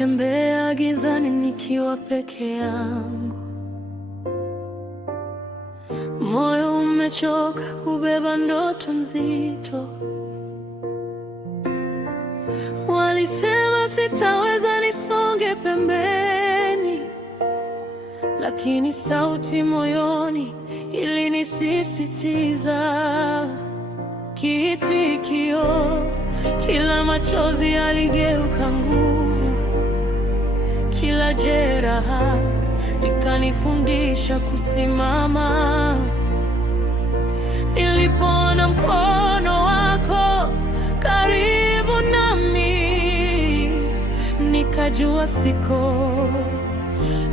Natembea gizani nikiwa peke yangu, moyo umechoka kubeba ndoto nzito. Walisema sitaweza nisonge pembeni, lakini sauti moyoni ilinisisitiza. Kiitikio, kila machozi yaligeuka nguvu, kila jeraha likanifundisha kusimama. Nilipoona mkono wako karibu nami, nikajua siko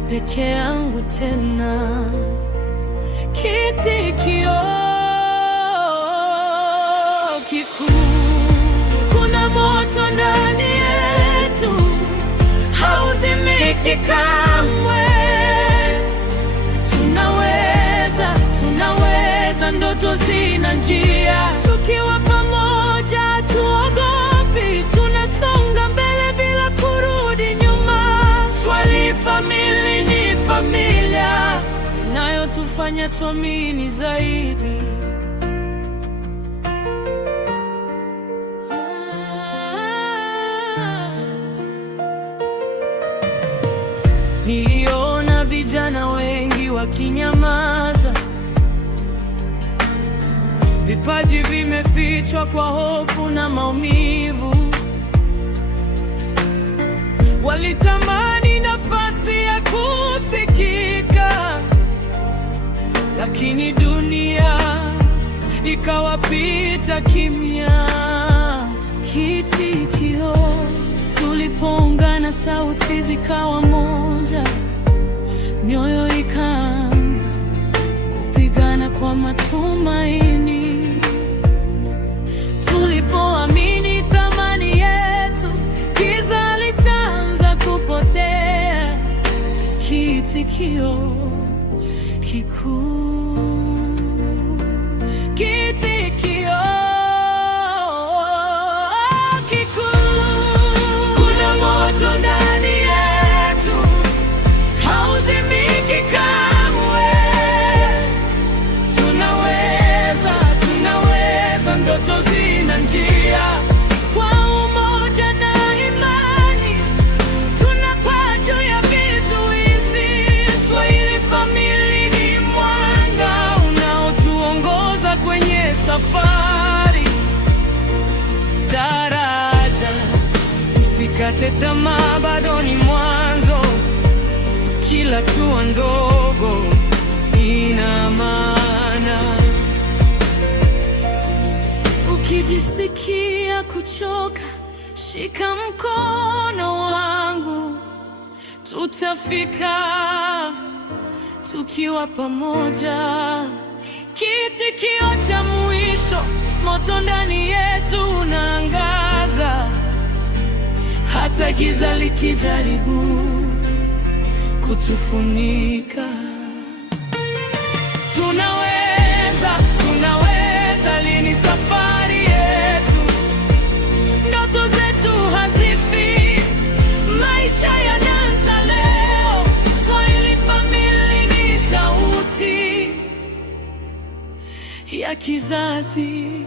peke yangu tena. Kiitikio kikuu, kuna moto ndani yetu hauzimiki kamwe. Tunaweza, ndoto zina njia. Tukiwa pamoja tuogopi, tunasonga mbele bila kurudi nyuma. Swahili Family ni familia inayotufanya tuamini zaidi. Niliona vijana wengi wakinyamaza, vipaji vimefichwa kwa hofu na maumivu. Walitamani nafasi ya kusikika, lakini dunia ikawapita kimya. Kiitikio, tulipoungana sauti zikawa moja, mioyo ikaanza kupigana kwa matumaini. Tulipoamini thamani yetu, giza litaanza kupotea. Kiitikio kikuu, kiitikio ndani yetu hauzimiki kamwe. Tunaweza, ndoto zina njia. Kwa umoja na imani tunapaa juu ya vizuizi. Swahili Family ni mwanga unaotuongoza kwenye safari. Usikate tamaa, bado ni mwanzo. Kila hatua ndogo ina maana. Ukijisikia kuchoka, shika mkono wangu. Tutafika tukiwa pamoja. Kiitikio cha mwisho, moto ndani yetu unaangaza. Hata giza likijaribu kutufunika, tunaweza, lini safari yetu. Ndoto zetu hazifi, maisha yanaanza leo. Swahili Family ni sauti ya kizazi.